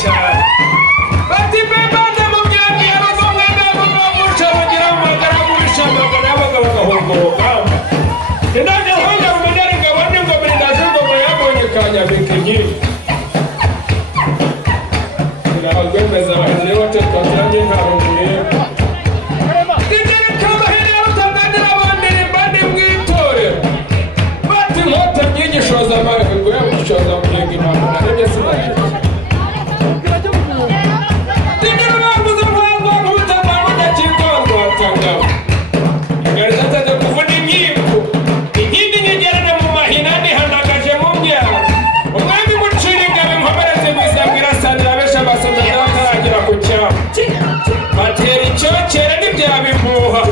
cyane bati bebande mu byandi yarugo mwenda mumusha bagira amagara murisha amagara y'abagabo bagahongoka ndajya honga umedari ngabone ngo brindaje ngo yabonye kanya bekenyi Gwemeza baheze wote twatanye ntabonye Ndinere kama hele utandandira abandi bandi mwitore Bati hote nyigisho za mareke ngo yamushoza muyenga impamvu narebye sibaye Ndinere bavuze mwango kutamamo ndakigongo atangabo Ngariza tata kuvuna inkiko Inkindi nyegerana mu mahina nihanagaje mu mbyaro Umwami muciringa bimpomereze mwisabwira sandira besha basomeza bataragira ku cyabo Batera icyokere n'ibyabimpuha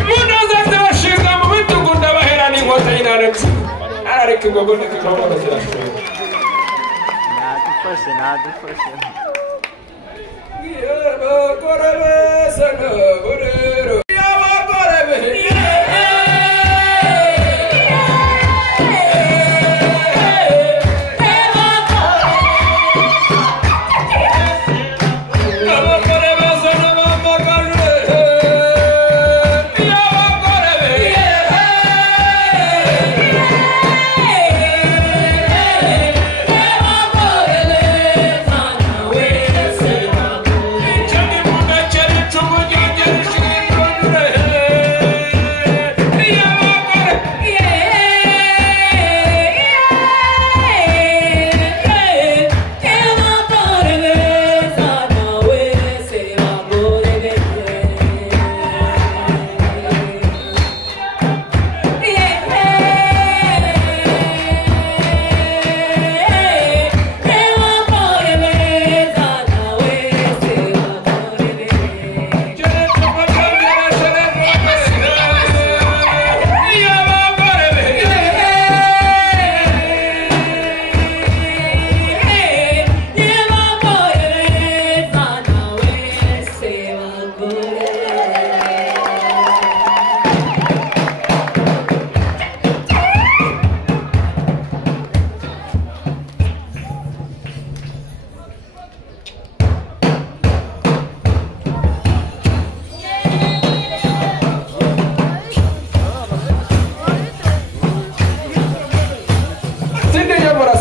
Imunaza zirashinga mu bitugu ndabahera n'inkota y'inaretse Arareka ingogo n'ikigomba zirashinga Nadufashe Abagore beza n'aborero Abagore beza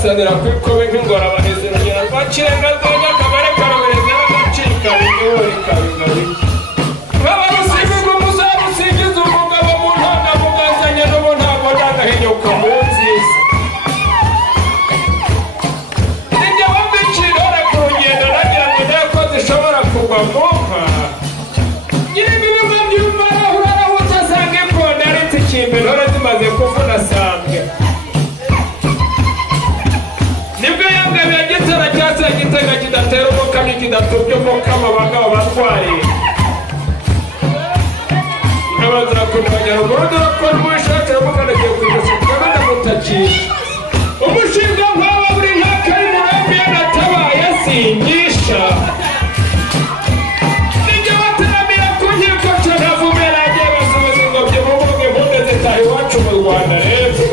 Sandra kwikobe nk'ingora abanezero nyina kwakirenga rwego kabare karobereza n'agacika bigori kabigari baba rusibigo muzarusigiza umugabo mu ntanga mugazanye n'ubu ntabwo ndagahinyuka mu nziza nijya wambikirora ku rugendo nagira ngo ndeko zishobora kugwa mu nka nyir'ibibigo byumva arahura arahutse asanga ikonda aritse ikimbe ntore zimaze kuvuna sambwe Igitega kidatera umukama kidatubye umukama abagabo batwaye Nkabaza kuri Abanyaruguru dore n'umushakira mukanagiye kwijosi tukabona mutakisha Umushinga nk'aba buri nkaka y'umurambi yanatabaye asingisha Nijya bataramira ku nkiko cyo ntavumera agiye basubiza ingobyi mu mbuga impundu zitaha iwacu mu Rwanda rero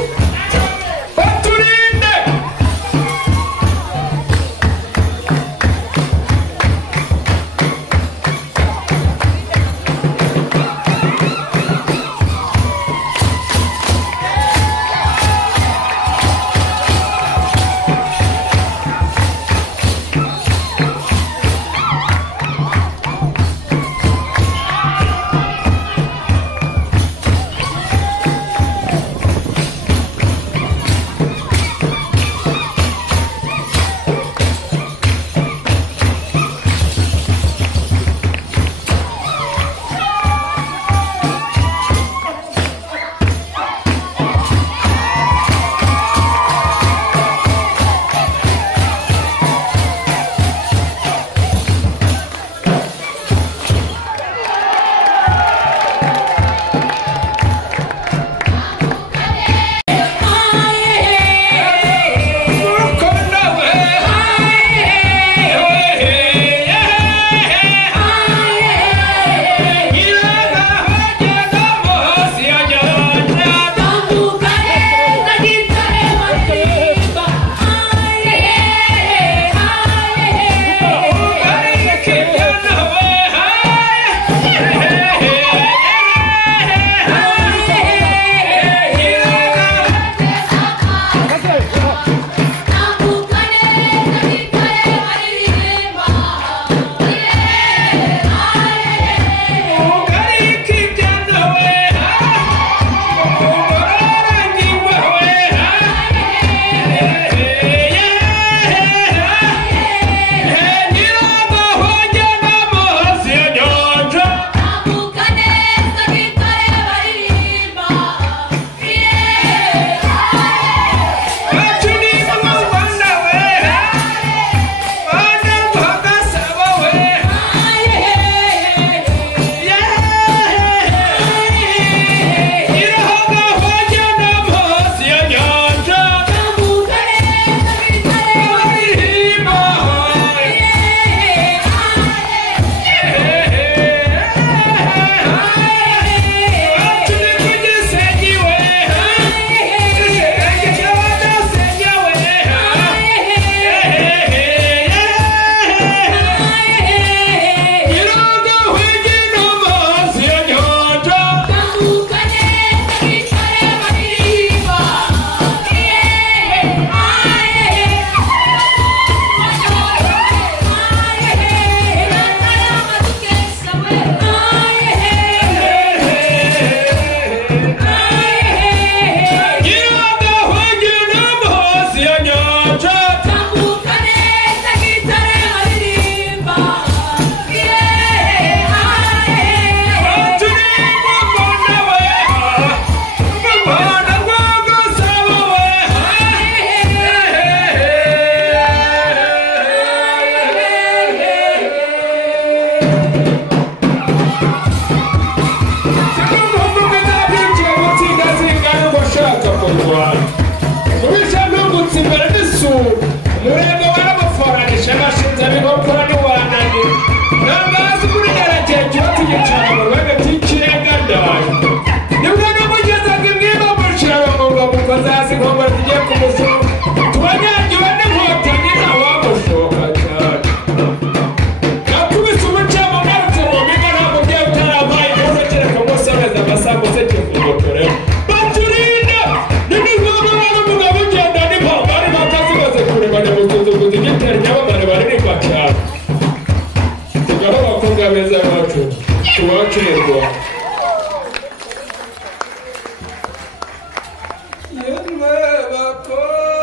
bakora